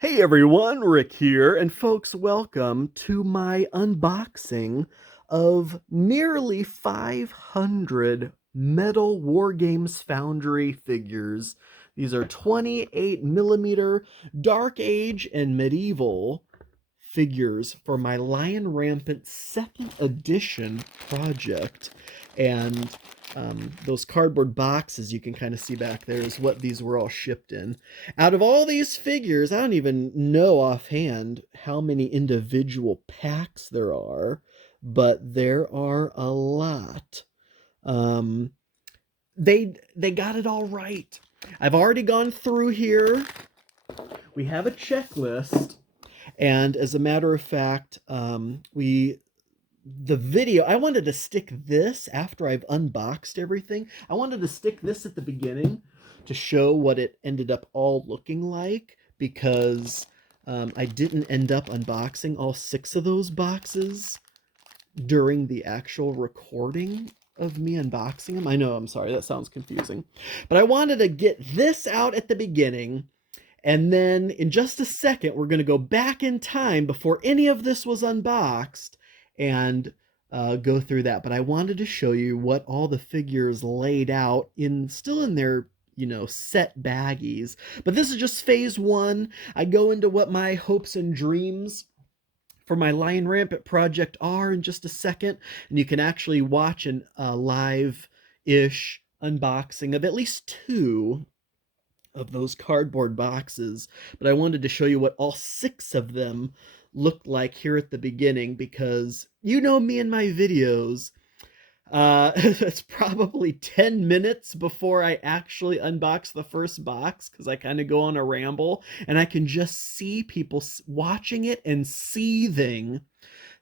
Hey everyone, Rick here, and folks, welcome to my unboxing of nearly 500 metal Wargames Foundry figures. These are 28 millimeter Dark Age and Medieval figures for my Lion Rampant second edition project. And those cardboard boxes you can kind of see back there is what these were all shipped in. Out of all these figures, I don't even know offhand how many individual packs there are, but there are a lot. Um, they got it all right. I've already gone through here. We have a checklist, and as a matter of fact, the video, I wanted to stick this after I've unboxed everything. I wanted to stick this at the beginning to show what it ended up all looking like, because I didn't end up unboxing all 6 of those boxes during the actual recording of me unboxing them. I know, I'm sorry, that sounds confusing. But I wanted to get this out at the beginning, and then in just a second, we're going to go back in time before any of this was unboxed and go through that. But I wanted to show you what all the figures laid out in, still in their, set baggies. But this is just phase one. I go into what my hopes and dreams for my Lion Rampant project are in just a second. And you can actually watch an live-ish unboxing of at least 2 of those cardboard boxes, but I wanted to show you what all 6 of them looked like here at the beginning, because you know me and my videos. It's probably 10 minutes before I actually unbox the first box, because I kind of go on a ramble, and I can just see people watching it and seething,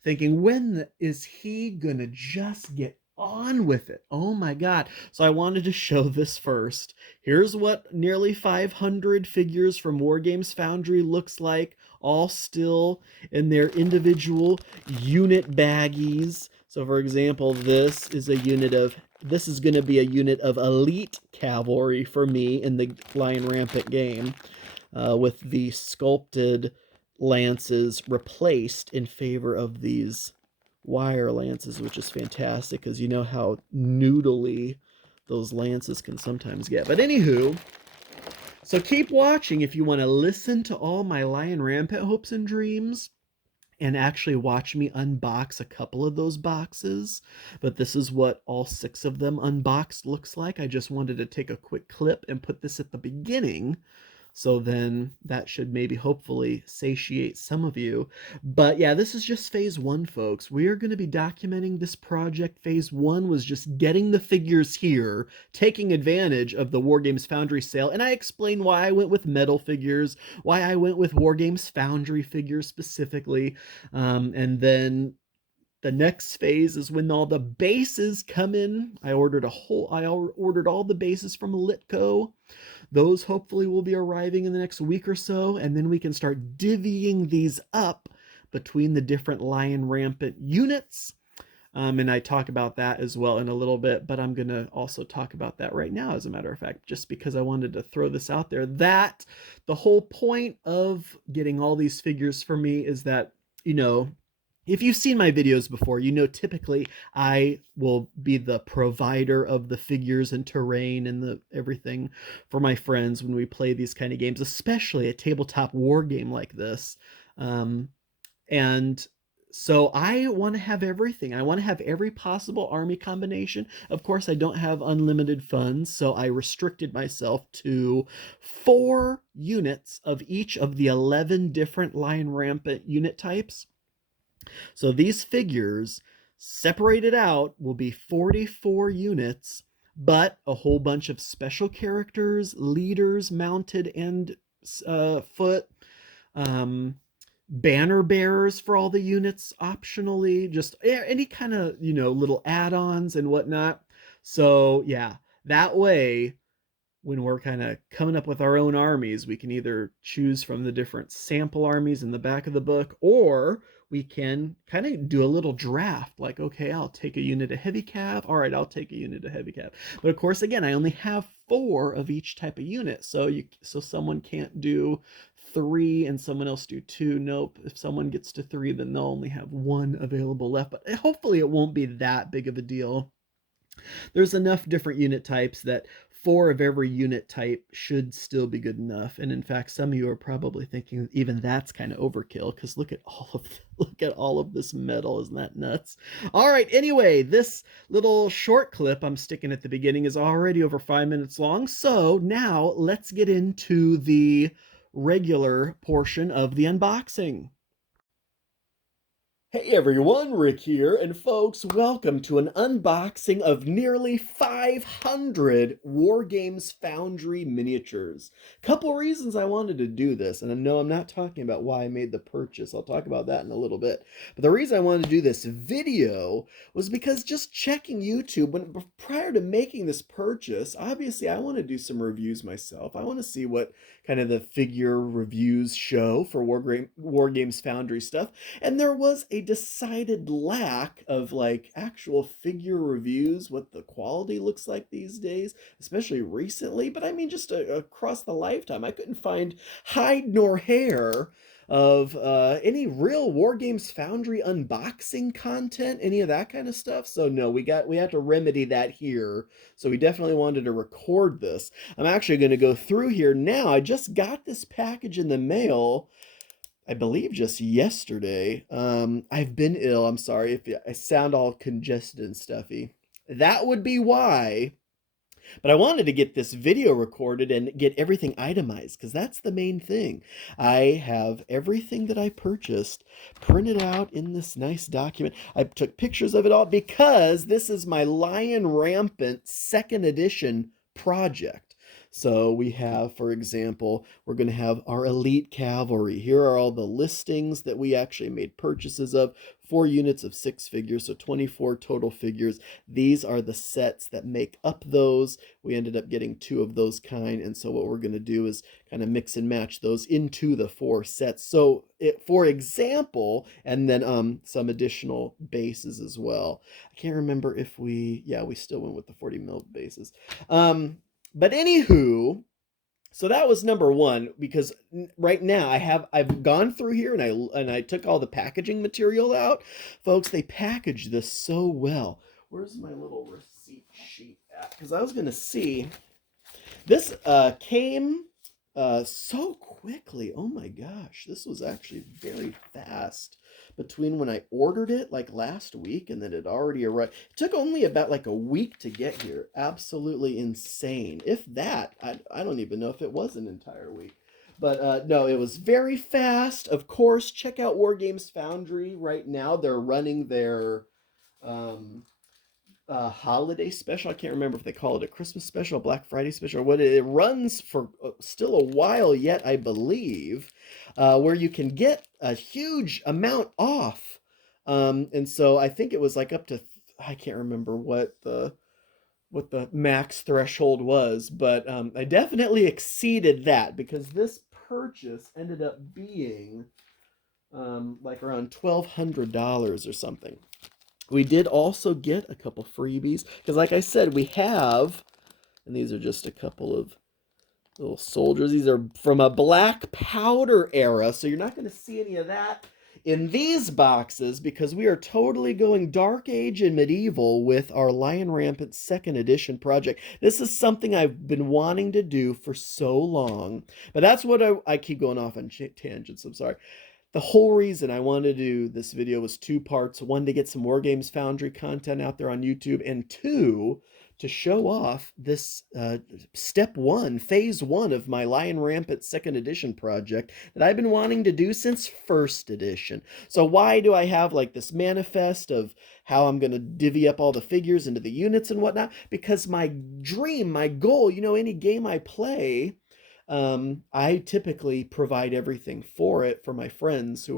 thinking, when is he gonna just get on with it? Oh my God. So I wanted to show this first. Here's what nearly 500 figures from Wargames Foundry looks like, all still in their individual unit baggies. So for example, this is going to be a unit of elite cavalry for me in the Lion Rampant game, with the sculpted lances replaced in favor of these wire lances, which is fantastic, because you know how noodly those lances can sometimes get. But anywho, so keep watching if you want to listen to all my Lion Rampant hopes and dreams and actually watch me unbox a couple of those boxes. But this is what all 6 of them unboxed looks like. I just wanted to take a quick clip and put this at the beginning, so then that should maybe hopefully satiate some of you. But yeah, this is just phase one, folks. We are going to be documenting this project. Phase one was just getting the figures here, taking advantage of the Wargames Foundry sale. And I explained why I went with metal figures, why I went with Wargames Foundry figures specifically. And then the next phase is when all the bases come in. I ordered all the bases from Litco. Those hopefully will be arriving in the next week or so, and then we can start divvying these up between the different Lion Rampant units. And I talk about that as well in a little bit, but I'm going to also talk about that right now, as a matter of fact, just because I wanted to throw this out there. That the whole point of getting all these figures for me is that, if you've seen my videos before, typically I will be the provider of the figures and terrain and the everything for my friends when we play these kind of games, especially a tabletop war game like this. And so I want to have everything. I want to have every possible army combination. Of course, I don't have unlimited funds, so I restricted myself to 4 units of each of the 11 different Lion Rampant unit types. So these figures separated out will be 44 units, but a whole bunch of special characters, leaders mounted and foot, banner bearers for all the units optionally, just any kind of, little add-ons and whatnot. So yeah, that way, when we're kind of coming up with our own armies, we can either choose from the different sample armies in the back of the book, or we can kind of do a little draft, like, okay, I'll take a unit of heavy cav. All right, I'll take a unit of heavy cav. But of course, again, I only have 4 of each type of unit, so someone can't do 3 and someone else do 2. Nope. If someone gets to 3, then they'll only have 1 available left. But hopefully it won't be that big of a deal. There's enough different unit types that 4 of every unit type should still be good enough. And in fact, some of you are probably thinking even that's kind of overkill, because look at all of this metal. Isn't that nuts? All right, anyway, this little short clip I'm sticking at the beginning is already over 5 minutes long. So now let's get into the regular portion of the unboxing. Hey everyone, Rick here, and folks, welcome to an unboxing of nearly 500 Wargames Foundry miniatures. Couple reasons I wanted to do this, and no, I'm not talking about why I made the purchase. I'll talk about that in a little bit. But the reason I wanted to do this video was because just checking YouTube, prior to making this purchase, obviously I want to do some reviews myself. I want to see what kind of the figure reviews show for Wargames Foundry stuff, and there was a decided lack of like actual figure reviews, what the quality looks like these days, especially recently. But I mean, just across the lifetime, I couldn't find hide nor hair of any real Wargames Foundry unboxing content, any of that kind of stuff. So no, we had to remedy that here. So we definitely wanted to record this. I'm actually going to go through here now. I just got this package in the mail, I believe just yesterday. I've been ill. I'm sorry if I sound all congested and stuffy. That would be why. But I wanted to get this video recorded and get everything itemized, because that's the main thing. I have everything that I purchased printed out in this nice document. I took pictures of it all because this is my Lion Rampant 2nd edition project. So we have, for example, we're going to have our elite cavalry. Here are all the listings that we actually made purchases of. 4 units of 6 figures, so 24 total figures. These are the sets that make up those. We ended up getting 2 of those kind, and so what we're going to do is kind of mix and match those into the 4 sets. So, for example, and then some additional bases as well. I can't remember if we still went with the 40 mil bases. But anywho, so that was number 1, because right now I've gone through here and I took all the packaging material out. Folks, they packaged this so well. Where's my little receipt sheet at? Because I was going to see. This came so quickly. Oh my gosh, this was actually very fast. Between when I ordered it like last week and then it already arrived. It took only about like a week to get here. Absolutely insane. If that, I don't even know if it was an entire week. But no, it was very fast. Of course, check out Wargames Foundry right now. They're running their holiday special. I can't remember if they call it a Christmas special, Black Friday special, or what. It runs for still a while yet, I believe, where you can get a huge amount off. And so I think it was like up to, I can't remember what the max threshold was, but I definitely exceeded that, because this purchase ended up being like around $1,200 or something. We did also get a couple freebies, because like I said, we have, and these are just a couple of little soldiers. These are from a black powder era, so you're not going to see any of that in these boxes, because we are totally going Dark Age and Medieval with our Lion Rampant 2nd edition project. This is something I've been wanting to do for so long, but that's what I keep going off on tangents, I'm sorry. The whole reason I wanted to do this video was 2 parts. 1, to get some Wargames Foundry content out there on YouTube, and 2, to show off this step 1, phase 1 of my Lion Rampant 2nd edition project that I've been wanting to do since 1st edition. So why do I have like this manifest of how I'm going to divvy up all the figures into the units and whatnot? Because my dream, my goal, any game I play, I typically provide everything for it for my friends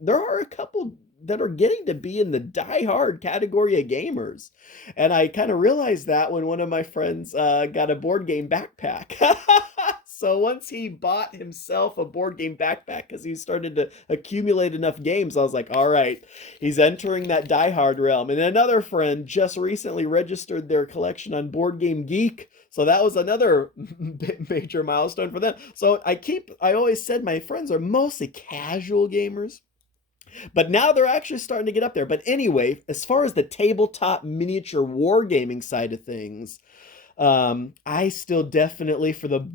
there are a couple that are getting to be in the die-hard category of gamers. And I kind of realized that when one of my friends got a board game backpack. So once he bought himself a board game backpack because he started to accumulate enough games, I was like, all right, he's entering that diehard realm. And another friend just recently registered their collection on Board Game Geek. So that was another major milestone for them. So I always said my friends are mostly casual gamers. But now they're actually starting to get up there. But anyway, as far as the tabletop miniature wargaming side of things, I still definitely, for the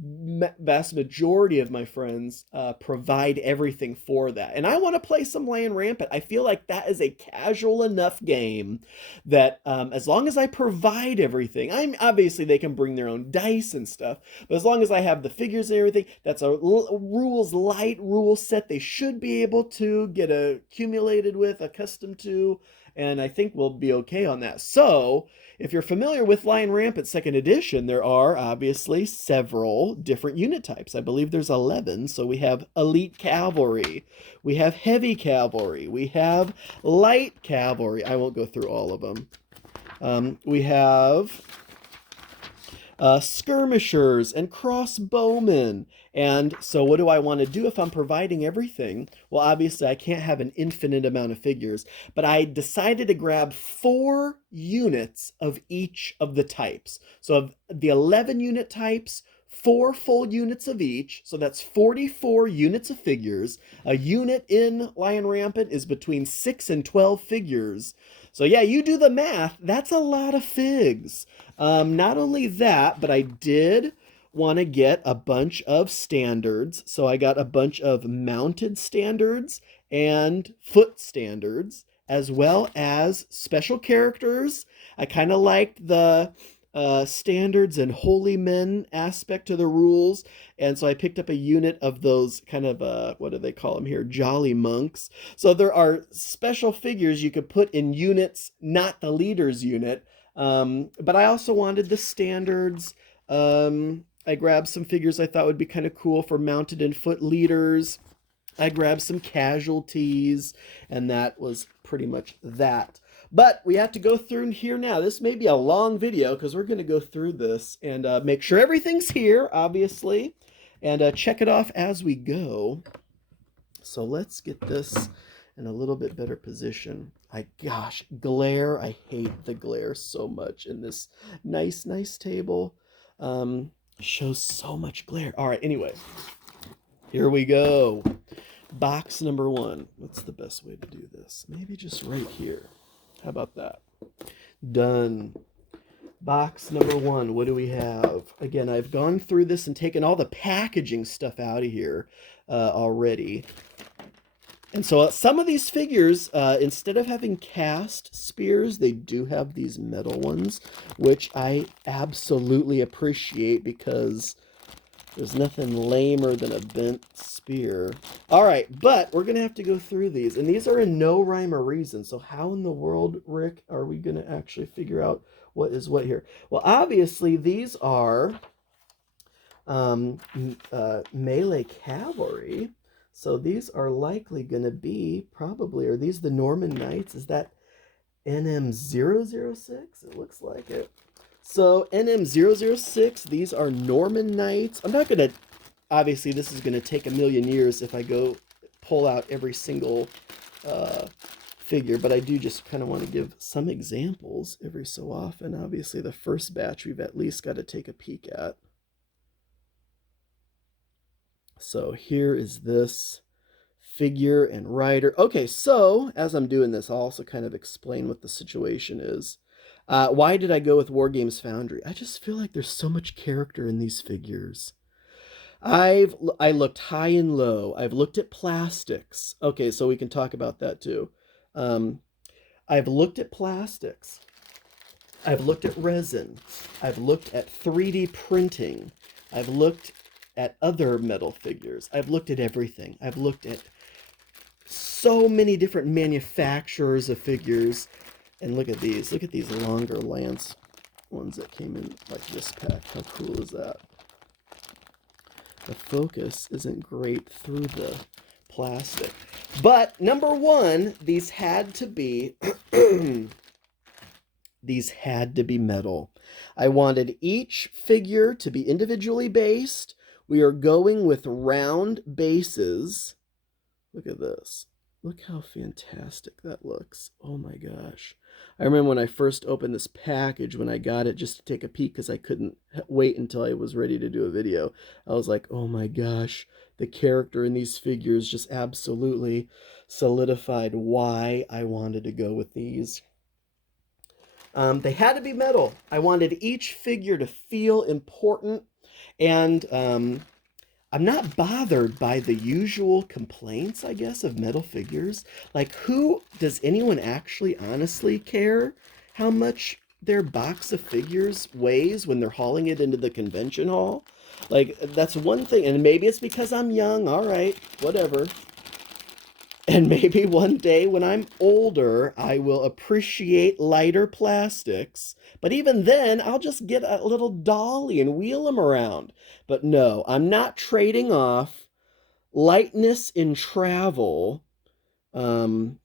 vast majority of my friends, provide everything for that. And I want to play some Lion Rampant. I feel like that is a casual enough game that as long as I provide everything, obviously they can bring their own dice and stuff, but as long as I have the figures and everything, that's a light rule set they should be able to get accumulated with, accustomed to, and I think we'll be okay on that. So, if you're familiar with Lion Rampant 2nd Edition, there are obviously several different unit types. I believe there's 11. So we have Elite Cavalry, we have Heavy Cavalry, we have Light Cavalry. I won't go through all of them. We have skirmishers and crossbowmen. And so what do I want to do if I'm providing everything? Well, obviously I can't have an infinite amount of figures, but I decided to grab 4 units of each of the types. So of the 11 unit types, 4 full units of each, so that's 44 units of figures. A unit in Lion Rampant is between 6 and 12 figures. So yeah, you do the math, that's a lot of figs. Not only that, but I did want to get a bunch of standards. So I got a bunch of mounted standards and foot standards, as well as special characters. I kind of liked the standards and holy men aspect to the rules, and so I picked up a unit of those kind of what do they call them here, jolly monks. So there are special figures you could put in units, not the leader's unit, but I also wanted the standards. I grabbed some figures I thought would be kind of cool for mounted and foot leaders. I grabbed some casualties, and that was pretty much that. But we have to go through here now. This may be a long video because we're going to go through this and make sure everything's here, obviously, and check it off as we go. So let's get this in a little bit better position. Gosh, glare. I hate the glare so much in this nice table. Shows so much glare. All right, anyway, here we go. Box number 1. What's the best way to do this? Maybe just right here. How about that? Done. Box number 1. What do we have? Again, I've gone through this and taken all the packaging stuff out of here already. And so some of these figures, instead of having cast spears, they do have these metal ones, which I absolutely appreciate because there's nothing lamer than a bent spear. All right, but we're going to have to go through these. And these are in no rhyme or reason. So how in the world, Rick, are we going to actually figure out what is what here? Well, obviously, these are melee cavalry. So these are likely going to be, probably, are these the Norman Knights? Is that NM006? It looks like it. So NM006, these are Norman Knights. I'm not going to, obviously this is going to take a million years if I go pull out every single figure, but I do just kind of want to give some examples every so often. Obviously the first batch we've at least got to take a peek at. So here is this figure and rider. Okay, so as I'm doing this, I'll also kind of explain what the situation is. Why did I go with Wargames Foundry? I just feel like there's so much character in these figures. I looked high and low. I've looked at plastics. Okay, so we can talk about that too. I've looked at plastics. I've looked at resin. I've looked at 3D printing. I've looked at other metal figures. I've looked at everything. I've looked at so many different manufacturers of figures. And look at these. Look at these longer lance ones that came in like this pack. How cool is that? The focus isn't great through the plastic. But number 1, these had to be these had to be metal. I wanted each figure to be individually based We are going with round bases. Look at this. Look how fantastic that looks. Oh my gosh. I remember when I first opened this package, when I got it just to take a peek because I couldn't wait until I was ready to do a video. I was like, oh my gosh, the character in these figures just absolutely solidified why I wanted to go with these. They had to be metal. I wanted each figure to feel important, and I'm not bothered by the usual complaints, I guess, of metal figures. Like, does anyone actually honestly care how much their box of figures weighs when they're hauling it into the convention hall? Like, that's one thing, and maybe it's because I'm young, all right, whatever. And maybe one day when I'm older, I will appreciate lighter plastics. But even then, I'll just get a little dolly and wheel them around. But no, I'm not trading off lightness in travel and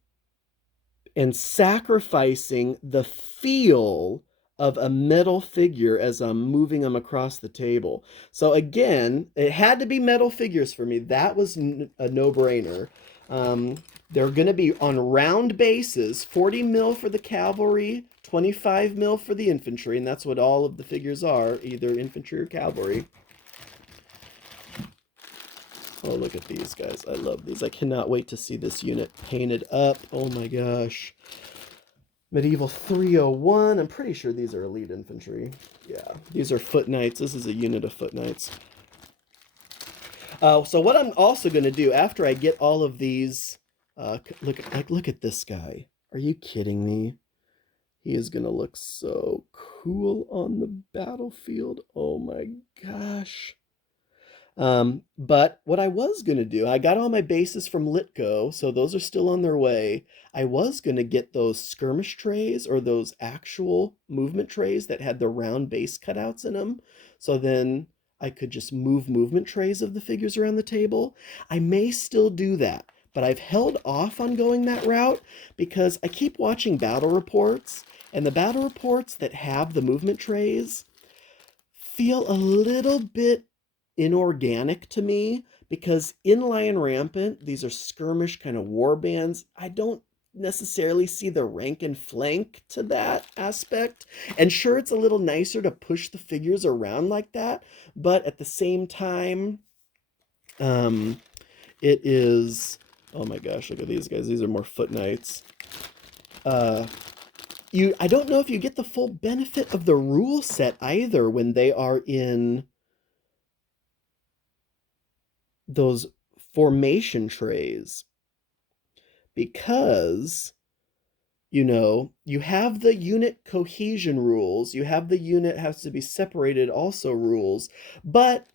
sacrificing the feel of a metal figure as I'm moving them across the table. So again, it had to be metal figures for me. That was a no-brainer. They're going to be on round bases, 40 mil for the cavalry, 25 mil for the infantry, and that's what all of the figures are, either infantry or cavalry. Oh, look at these guys. I love these. I cannot wait to see this unit painted up. Oh my gosh. Medieval 301. I'm pretty sure these are elite infantry. Yeah, these are foot knights. This is a unit of foot knights. So what I'm also going to do after I get all of these, look at this guy. Are you kidding me? He is going to look so cool on the battlefield. Oh my gosh. But what I was going to do, I got all my bases from Litco, so those are still on their way. I was going to get those skirmish trays or those actual movement trays that had the round base cutouts in them. So then I could just move movement trays of the figures around the table. I may still do that, but I've held off on going that route because I keep watching battle reports, and the battle reports that have the movement trays feel a little bit inorganic to me, because in Lion Rampant, these are skirmish kind of war bands. I don't necessarily see the rank and flank to that aspect. And sure, it's a little nicer to push the figures around like that, but at the same time, it is, oh my gosh, look at these guys. These are more foot knights. I don't know if you get the full benefit of the rule set either when they are in those formation trays, because you have the unit cohesion rules, you have the unit has to be separated also rules, but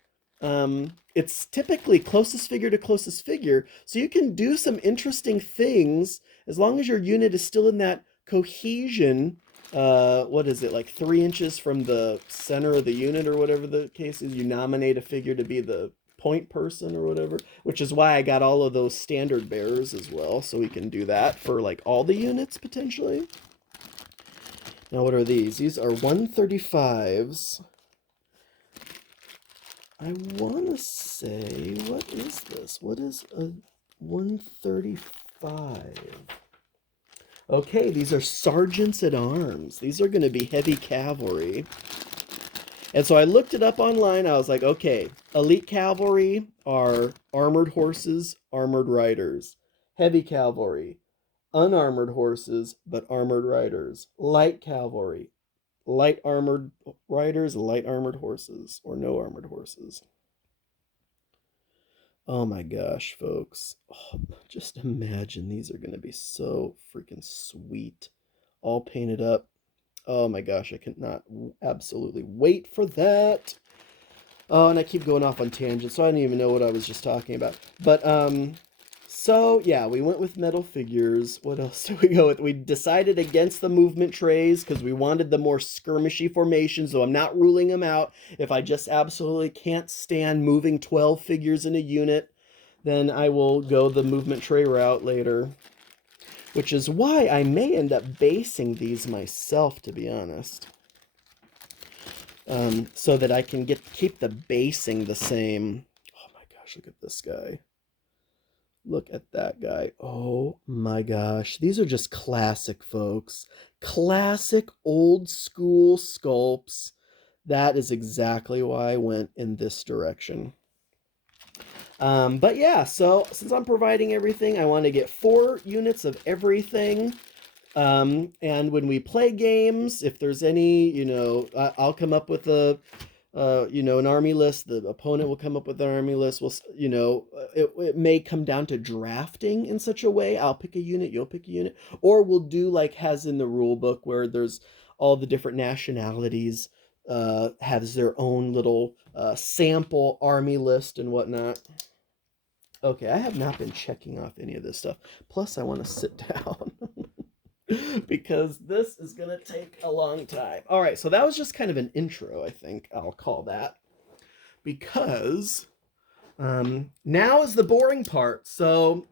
it's typically closest figure to closest figure, so you can do some interesting things as long as your unit is still in that cohesion. What is it, like 3 inches from the center of the unit, or whatever the case is? You nominate a figure to be the point person or whatever, which is why I got all of those standard bearers as well, so we can do that for like all the units potentially. Now what are these? These are 135s. I want to say, what is this? What is a 135? Okay, these are sergeants at arms. These are going to be heavy cavalry. And so I looked it up online. I was like, okay, elite cavalry are armored horses, armored riders. Heavy cavalry, unarmored horses, but armored riders. Light cavalry, light armored riders, light armored horses, or no armored horses. Oh my gosh, folks. Oh, just imagine, these are going to be so freaking sweet. All painted up. Oh my gosh, I cannot absolutely wait for that. Oh, and I keep going off on tangents, so I don't even know what I was just talking about. But, so yeah, we went with metal figures. What else did we go with? We decided against the movement trays because we wanted the more skirmishy formations, so I'm not ruling them out. If I just absolutely can't stand moving 12 figures in a unit, then I will go the movement tray route later. Which is why I may end up basing these myself, to be honest. so that I can keep the basing the same. Oh my gosh, look at this guy. Look at that guy. Oh my gosh. These are just classic, folks. Classic old school sculpts. That is exactly why I went in this direction. But yeah, so since I'm providing everything, I want to get 4 units of everything. And when we play games, if there's any, I'll come up with an army list. The opponent will come up with an army list. It may come down to drafting in such a way. I'll pick a unit, you'll pick a unit, or we'll do like has in the rule book where there's all the different nationalities has their own little sample army list and whatnot. Okay, I have not been checking off any of this stuff. Plus, I want to sit down. Because this is going to take a long time. All right, so that was just kind of an intro, I think I'll call that. Because now is the boring part. So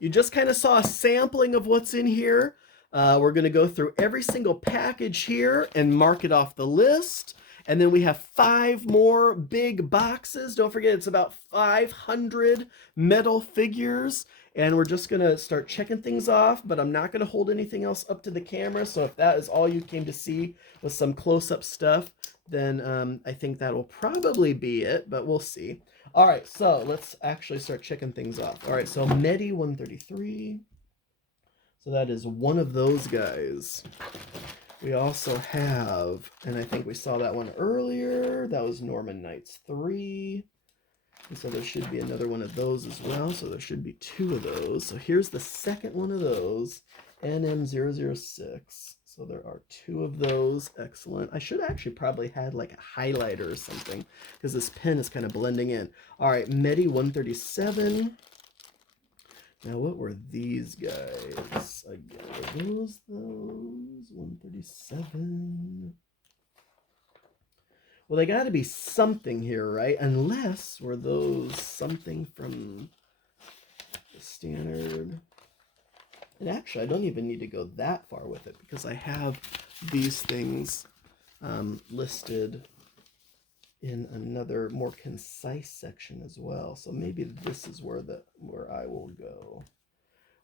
you just kind of saw a sampling of what's in here. We're going to go through every single package here and mark it off the list. And then we have 5 more big boxes. Don't forget, it's about 500 metal figures. And we're just going to start checking things off, but I'm not going to hold anything else up to the camera. So if that is all you came to see with some close-up stuff, then I think that'll probably be it, but we'll see. All right, so let's actually start checking things off. All right, so Medi 133. So that is one of those guys. We also have, and I think we saw that one earlier, that was Norman Knights 3. And so there should be another one of those as well. So there should be 2 of those. So here's the second one of those, NM006. So there are 2 of those. Excellent. I should actually probably had like a highlighter or something because this pen is kind of blending in. All right, Medi 137. Now, what were these guys? Again, were those 137? Well, they got to be something here, right? Unless were those something from the standard. And actually, I don't even need to go that far with it because I have these things listed in another more concise section as well. So maybe this is where I will go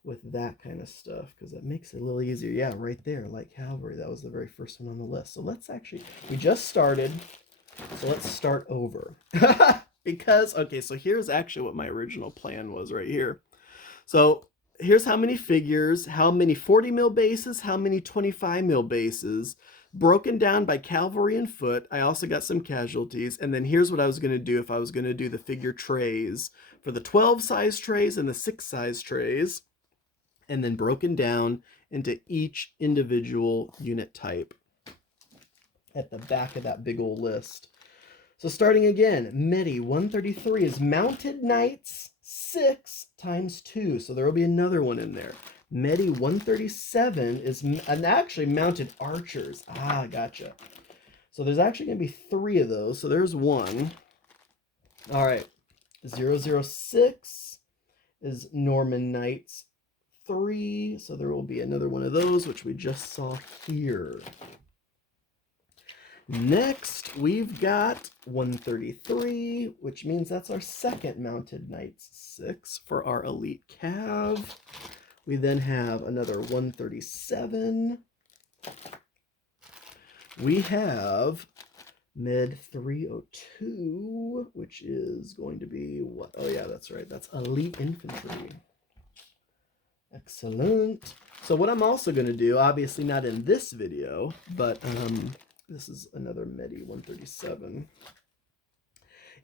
with that kind of stuff because it makes it a little easier. Yeah, right there, like cavalry. That was the very first one on the list. So let's actually, we just started. So let's start over. Because, okay, so here's actually what my original plan was right here. So here's how many figures, how many 40 mil bases, how many 25 mil bases, broken down by cavalry and foot. I also got some casualties. And then here's what I was going to do if I was going to do the figure trays for the 12 size trays and the 6 size trays. And then broken down into each individual unit type at the back of that big old list. So starting again, Medi 133 is Mounted Knights 6 times 2. So there will be another one in there. Medi 137 is actually Mounted Archers. Ah, gotcha. So there's actually going to be 3 of those. So there's 1. All right. 006 is Norman Knights 3. So there will be another one of those, which we just saw here. Next, we've got 133, which means that's our second Mounted Knights 6 for our Elite Cav. We then have another 137. We have Med 302, which is going to be what? Oh yeah, that's right. That's Elite Infantry. Excellent. So what I'm also going to do, obviously not in this video, but this is another Medi 137,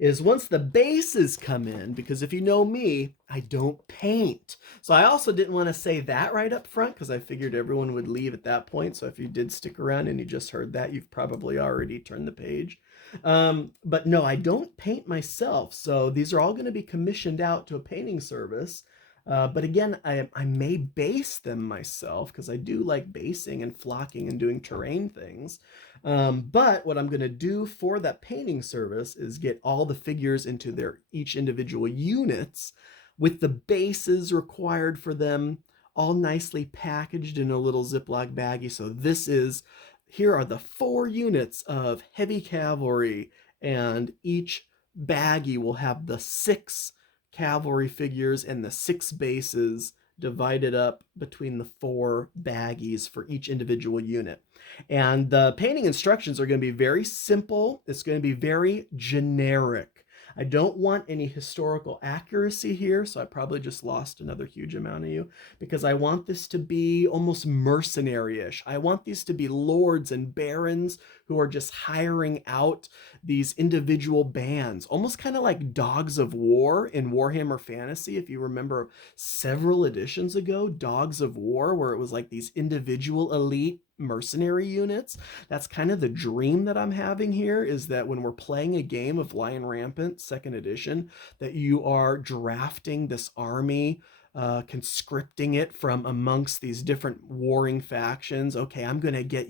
is once the bases come in, because if you know me, I don't paint. So I also didn't want to say that right up front because I figured everyone would leave at that point. So if you did stick around and you just heard that, you've probably already turned the page. But no, I don't paint myself. So these are all going to be commissioned out to a painting service. But again, I may base them myself because I do like basing and flocking and doing terrain things. But what I'm going to do for that painting service is get all the figures into their each individual units with the bases required for them all nicely packaged in a little Ziploc baggie. So this is here are the 4 units of heavy cavalry, and each baggie will have the 6 cavalry figures and the 6 bases divided up between the 4 baggies for each individual unit. And the painting instructions are going to be very simple. It's going to be very generic. I don't want any historical accuracy here, so I probably just lost another huge amount of you, because I want this to be almost mercenary-ish. I want these to be lords and barons who are just hiring out these individual bands, almost kind of like Dogs of War in Warhammer Fantasy. If you remember several editions ago, Dogs of War, where it was like these individual elite mercenary units. That's kind of the dream that I'm having here, is that when we're playing a game of Lion Rampant 2nd edition, that you are drafting this army, conscripting it from amongst these different warring factions. Okay, I'm gonna get,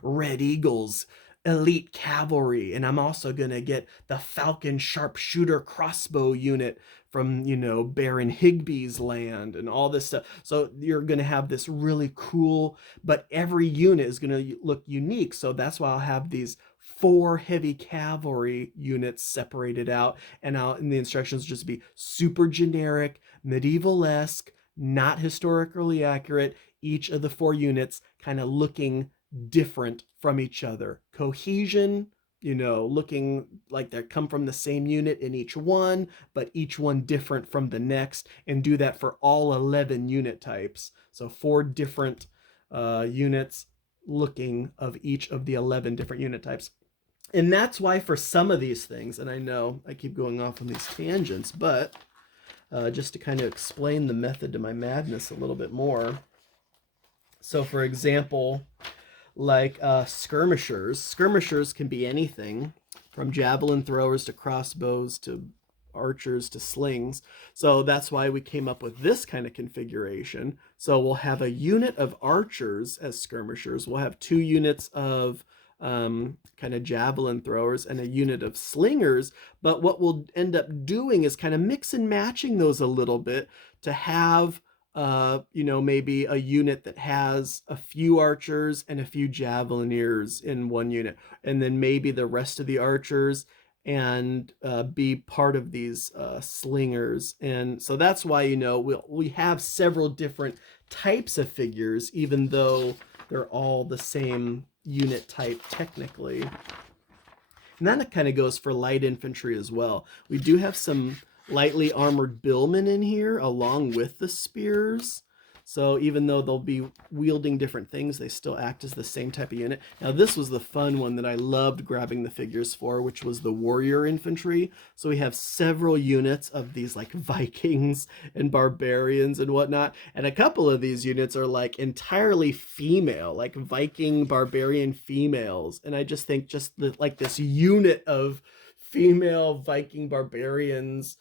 Red Eagles, elite cavalry, and I'm also gonna get the Falcon sharpshooter crossbow unit from, Baron Higby's land and all this stuff. So you're gonna have this really cool, but every unit is gonna look unique. So that's why I'll have these 4 heavy cavalry units separated out, and the instructions just be super generic, medieval-esque, not historically accurate. Each of the 4 units kind of looking different from each other. Cohesion, looking like they come from the same unit in each one, but each one different from the next, and do that for all 11 unit types. So 4 different units looking of each of the 11 different unit types. And that's why for some of these things, and I know I keep going off on these tangents, but just to kind of explain the method to my madness a little bit more. So for example, like skirmishers. Skirmishers can be anything from javelin throwers to crossbows to archers to slings. So that's why we came up with this kind of configuration. So we'll have a unit of archers as skirmishers. We'll have 2 units of kind of javelin throwers and a unit of slingers. But what we'll end up doing is kind of mix and matching those a little bit to have maybe a unit that has a few archers and a few javelineers in one unit, and then maybe the rest of the archers and be part of these slingers. And so that's why, we have several different types of figures, even though they're all the same unit type technically. And that kind of goes for light infantry as well. We do have some lightly armored billmen in here along with the spears. So even though they'll be wielding different things, they still act as the same type of unit. Now this was the fun one that I loved grabbing the figures for, which was the warrior infantry. So we have several units of these like Vikings and barbarians and whatnot. And a couple of these units are like entirely female, like Viking barbarian females. And I just think like this unit of female Viking barbarians,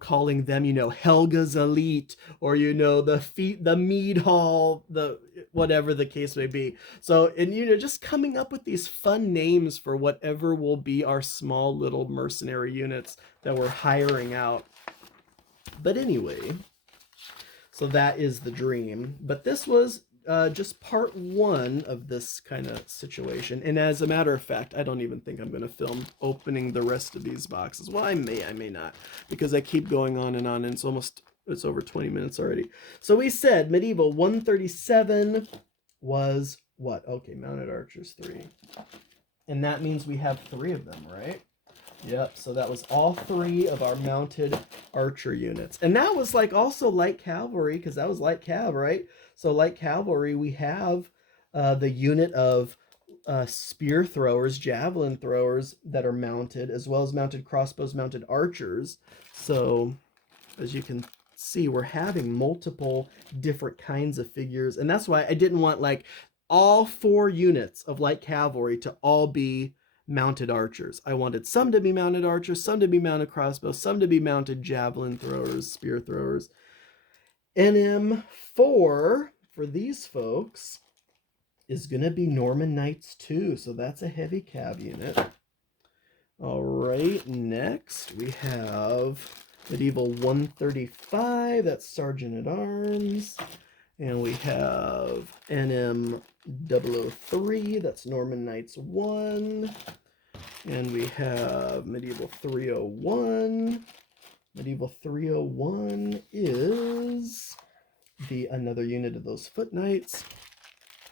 calling them, Helga's Elite, or, the Mead Hall, the whatever the case may be. So, and, just coming up with these fun names for whatever will be our small little mercenary units that we're hiring out. But anyway, so that is the dream. But this was just part 1 of this kind of situation. And as a matter of fact, I don't even think I'm going to film opening the rest of these boxes. Well, I may not, because I keep going on, and it's over 20 minutes already. So we said medieval 137 was what? Okay, mounted archers 3. And that means we have 3 of them, right? Yep, so that was all 3 of our mounted archer units. And that was like also light cavalry, because that was light cav, right? So light cavalry, we have the unit of spear throwers, javelin throwers that are mounted, as well as mounted crossbows, mounted archers. So as you can see, we're having multiple different kinds of figures. And that's why I didn't want like all 4 units of light cavalry to all be mounted archers. I wanted some to be mounted archers, some to be mounted crossbows, some to be mounted javelin throwers, spear throwers. NM4 for these folks is going to be Norman Knights 2, so that's a heavy cav unit. All right, next we have medieval 135, that's Sergeant at Arms. And we have NM 003, that's Norman Knights 1. And we have Medieval 301. Medieval 301 is another unit of those Foot Knights.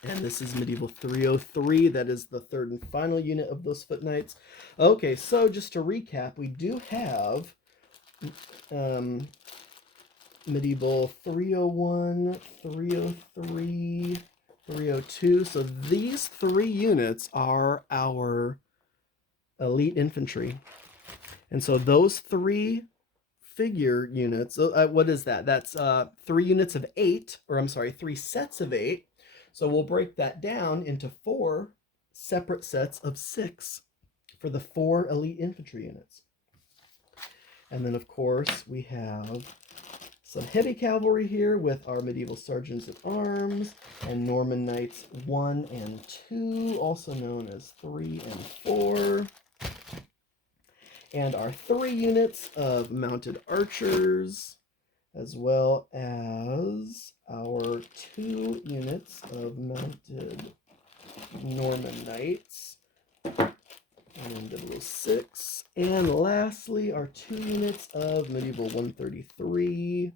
And this is Medieval 303. That is the third and final unit of those Foot Knights. Okay, so just to recap, we do have Medieval 301, 303, 302. So these 3 units are our elite infantry. And so those 3 figure units, what is that? That's 3 units of 8, or I'm sorry, 3 sets of 8. So we'll break that down into 4 separate sets of 6 for the 4 elite infantry units. And then, of course, we have some heavy cavalry here with our medieval sergeants at arms and Norman Knights 1 and 2, also known as 3 and 4. And our 3 units of mounted archers, as well as our 2 units of mounted Norman Knights, and 006. And lastly, our 2 units of medieval 133,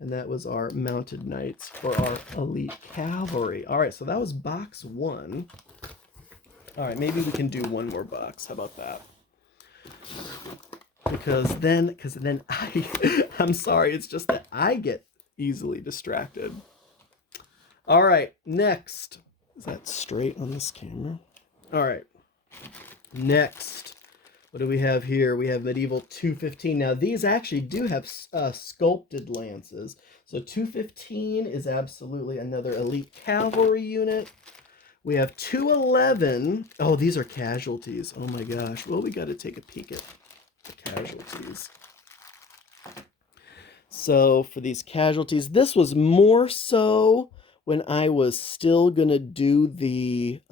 and that was our mounted knights for our elite cavalry. All right, so that was box 1. All right, maybe we can do one more box. How about that? Because then I'm sorry, it's just that I get easily distracted. All right, next. Is that straight on this camera? All right, next. What do we have here? We have Medieval 215. Now, these actually do have sculpted lances. So 215 is absolutely another elite cavalry unit. We have 211. Oh, these are casualties. Oh my gosh. Well, we got to take a peek at the casualties. So for these casualties, this was more so when I was still going to do the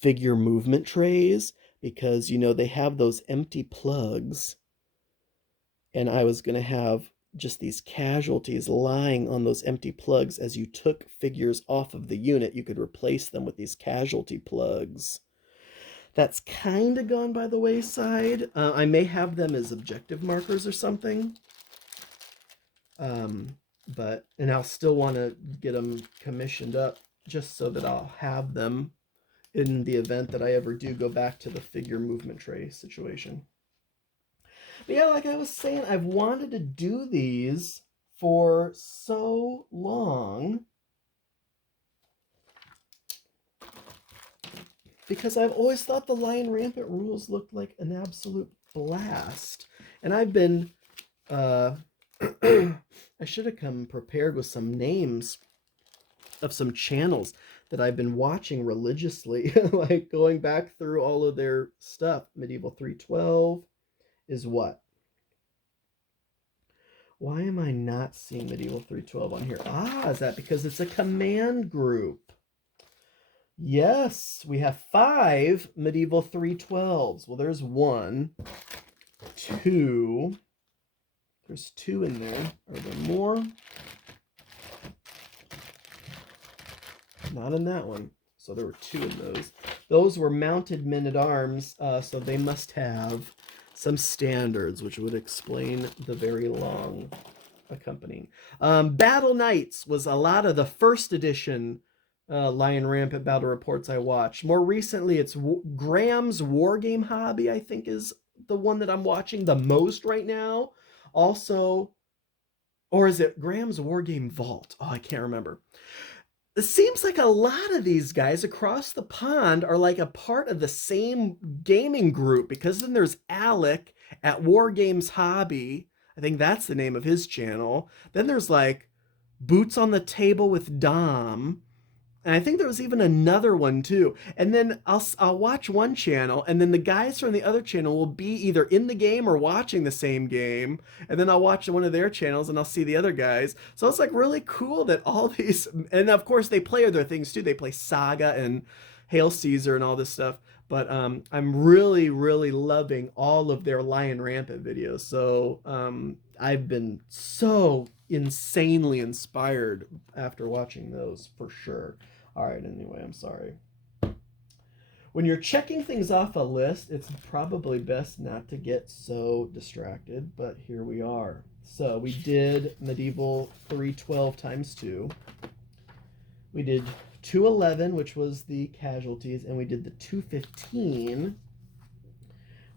figure movement trays, because, you know, they have those empty plugs. And I was going to have just these casualties lying on those empty plugs. As you took figures off of the unit, you could replace them with these casualty plugs. That's kind of gone by the wayside. I may have them as objective markers or something. And I'll still want to get them commissioned up just so that I'll have them in the event that I ever do go back to the figure movement tray situation. But yeah, like I was saying, I've wanted to do these for so long because I've always thought the Lion Rampant rules looked like an absolute blast. And I've been, I should have come prepared with some names of some channels that I've been watching religiously, like going back through all of their stuff. Medieval 312 is what? Why am I not seeing Medieval 312 on here? Ah, is that because it's a command group? Yes, we have 5 Medieval 312s. Well, there's 1, 2. There's 2 in there. Are there more? Not in that one. So there were 2 in those. Those were mounted men-at-arms, so they must have some standards, which would explain the very long accompanying. Battle Knights was a lot of the first edition Lion Rampant battle reports I watched. More recently, it's Graham's Wargame Hobby, I think, is the one that I'm watching the most right now. Also, or is it Graham's Wargame Vault? Oh, I can't remember. It seems like a lot of these guys across the pond are like a part of the same gaming group, because then there's Alec at Wargames Hobby. I think that's the name of his channel. Then there's like Boots on the Table with Dom. And I think there was even another one too. And then I'll watch one channel, and then the guys from the other channel will be either in the game or watching the same game. And then I'll watch one of their channels and I'll see the other guys. So it's like really cool that all these, and of course they play other things too. They play Saga and Hail Caesar and all this stuff. But I'm really, really loving all of their Lion Rampant videos. So I've been so insanely inspired after watching those for sure. All right, anyway, I'm sorry. When you're checking things off a list, it's probably best not to get so distracted, but here we are. So we did Medieval 312 times 2. We did 211, which was the casualties, and we did the 215,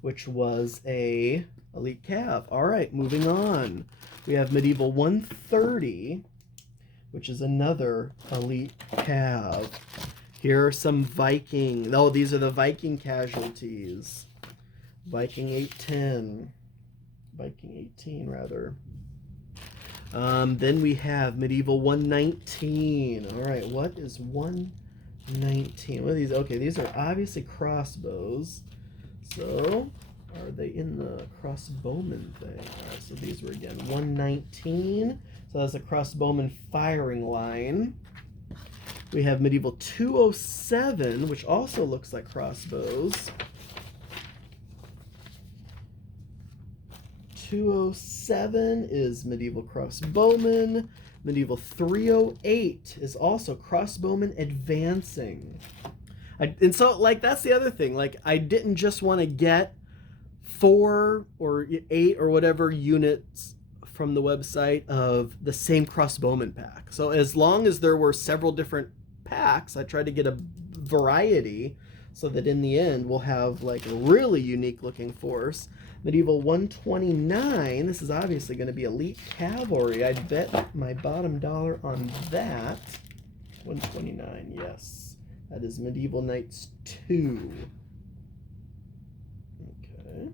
which was a elite cav. All right, moving on. We have Medieval 130, which is another elite cav. Here are some Viking. Oh, these are the Viking casualties. Viking 810. Viking 18, rather. Then we have Medieval 119. All right, what is 119? What are these? Okay, these are obviously crossbows. So, are they in the crossbowman thing? All right, so these were, again, 119. So that's a crossbowman firing line. We have Medieval 207, which also looks like crossbows. 207 is Medieval Crossbowman. Medieval 308 is also Crossbowman Advancing. And so, like, that's the other thing. Like, I didn't just want to get 4 or 8 or whatever units from the website of the same crossbowman pack. So as long as there were several different packs, I tried to get a variety so that in the end we'll have like a really unique looking force. Medieval 129, this is obviously going to be elite cavalry. I'd bet my bottom dollar on that. 129, yes. That is Medieval Knights 2. Okay.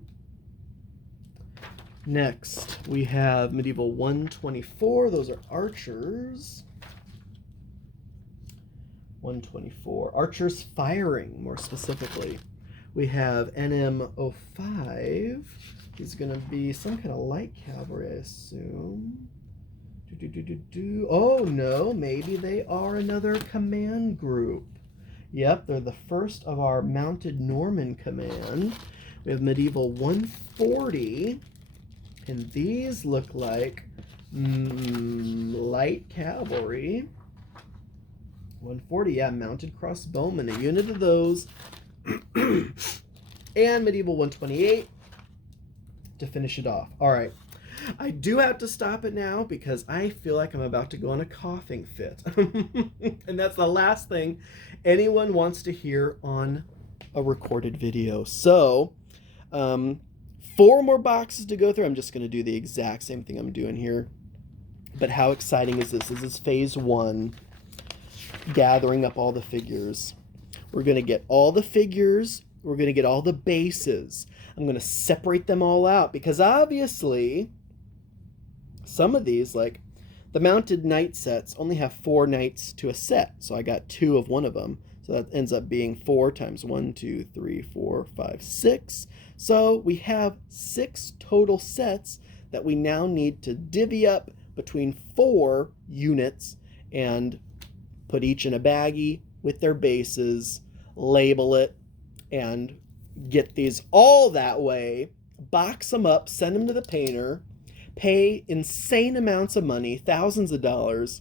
Next, we have Medieval 124. Those are archers. 124. Archers firing, more specifically. We have NM05. He's going to be some kind of light cavalry, I assume. Oh, no. Maybe they are another command group. Yep, they're the first of our mounted Norman command. We have Medieval 140. And these look like light cavalry. 140, yeah, mounted crossbowmen, a unit of those. And Medieval 128 to finish it off. All right. I do have to stop it now because I feel like I'm about to go on a coughing fit. And that's the last thing anyone wants to hear on a recorded video. So, 4 more boxes to go through. I'm just going to do the exact same thing I'm doing here. But how exciting is this? This is phase 1, gathering up all the figures. We're going to get all the figures. We're going to get all the bases. I'm going to separate them all out because obviously some of these, like the mounted knight sets, only have 4 knights to a set. So I got 2 of one of them. So that ends up being 4 times 1, 2, 3, 4, 5, 6. So we have 6 total sets that we now need to divvy up between 4 units and put each in a baggie with their bases, label it, and get these all that way, box them up, send them to the painter, pay insane amounts of money, thousands of dollars,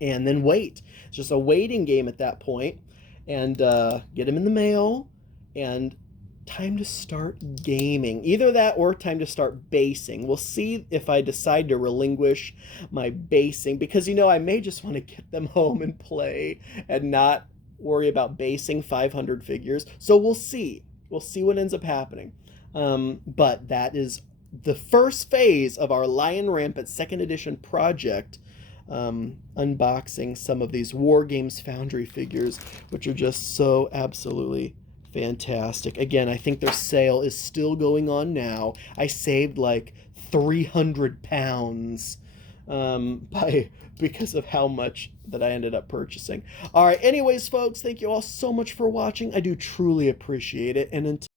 and then wait. It's just a waiting game at that point, and get them in the mail, and time to start gaming. Either that or time to start basing. We'll see if I decide to relinquish my basing, because, you know, I may just want to get them home and play and not worry about basing 500 figures. So we'll see. We'll see what ends up happening. But that is the first phase of our Lion Rampant 2nd edition project, unboxing some of these Wargames Foundry figures, which are just so absolutely fantastic. Again, I think their sale is still going on now. I saved like 300 pounds because of how much that I ended up purchasing. All right, anyways, folks, thank you all so much for watching. I do truly appreciate it. And until